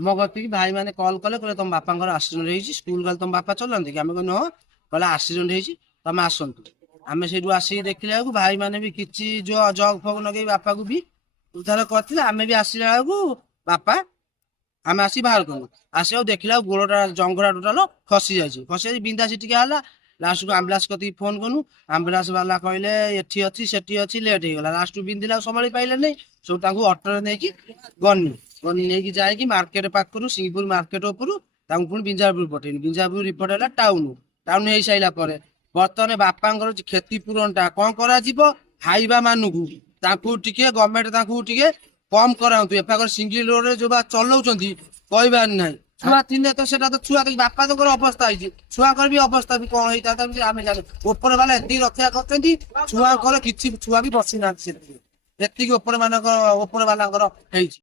ଆମ କତିକି ଭାଇ ମାନେ କଲ୍ କଲେ କହିଲେ ତମ ବାପାଙ୍କର ଆକ୍ସିଡେଣ୍ଟ ହେଇଛି, ସ୍କୁଲ ଗଲେ ତମ ବାପା ଚଲାନ୍ତି କି? ଆମେ କହିଲୁ ହଁ, କହିଲେ ଆକ୍ସିଡେଣ୍ଟ ହେଇଛି ତମେ ଆସନ୍ତୁ। ଆମେ ସେଇଠୁ ଆସିକି ଦେଖିଲା ବେଳକୁ ଭାଇ ମାନେ ବି କିଛି ଜଗ ଫଗ ଲଗେଇ ବାପାକୁ ବି ଉଦ୍ଧାର କରିଥିଲେ। ଆମେ ବି ଆସିଲା ବେଳକୁ ବାପା ଆମେ ଆସି ବାହାର କଲୁ, ଆସିବାକୁ ଦେଖିଲା ବେଳକୁ ଗୋଡଟା ଜଙ୍ଘଟା ଟୋଟାଲ ଖସି ଯାଇଛି, ବିନ୍ଧା ଛିଟିକା ହେଲା। ଲାଷ୍ଟକୁ ଆମ୍ବୁଲାନ୍ସ କତିକି ଫୋନ କଲୁ, ଆମ୍ବୁଲାନ୍ସ ବାଲା କହିଲେ ଏଠି ଅଛି ସେଠି ଅଛି, ଲେଟ୍ ହେଇଗଲା। ଲାଷ୍ଟକୁ ବିନ୍ଧିଲା ସମ୍ଭାଳି ପାଇଲେନି, ସବୁ ତାଙ୍କୁ ଅଟୋରେ ନେଇକି ଗନି ନେଇକି ଯାଇକି ମାର୍କେଟ ପାଖରୁ ସିଂପୁର ମାର୍କେଟ ଉପରୁ ତାଙ୍କୁ ପୁଣି ବିଞ୍ଜାରପୁର ପଠେଇନି। ବିଞ୍ଜାରପୁର ରିପୋର୍ଟ ହେଲା ଟାଉନ ହେଇସାରିଲା ପରେ ବର୍ତ୍ତମାନ ବାପାଙ୍କର କ୍ଷତିପୂରଣ ଟା କଣ କରାଯିବ? ଖାଇବା ମାନଙ୍କୁ ତାଙ୍କୁ ଟିକେ ଗଭର୍ଣ୍ଣମେଣ୍ଟ ତାଙ୍କୁ ଟିକେ କମ କରାନ୍ତୁ। ଏପାଖର ସିଙ୍ଗଲ ରୋଡରେ ଯୋଉ ଚଲାଉଛନ୍ତି କହିବାର ନାହିଁ। ଛୁଆ ଥିଲେ ତ ସେଟା ତ ଛୁଆ ବାପା ତାଙ୍କର ଅବସ୍ଥା ହେଇଛି, ଛୁଆଙ୍କର ବି ଅବସ୍ଥା ବି କଣ ହେଇଥାନ୍ତା ଆମେ ଜାଣୁ। ଉପର ବାଲା ଏତିକି ରକ୍ଷା କରିଛନ୍ତି, ଛୁଆଙ୍କର କିଛି ଛୁଆ ବି ବସିନାହାନ୍ତି ସେଥିରେ, ଏତିକି ଉପର ବାଲାଙ୍କର ହେଇଛି।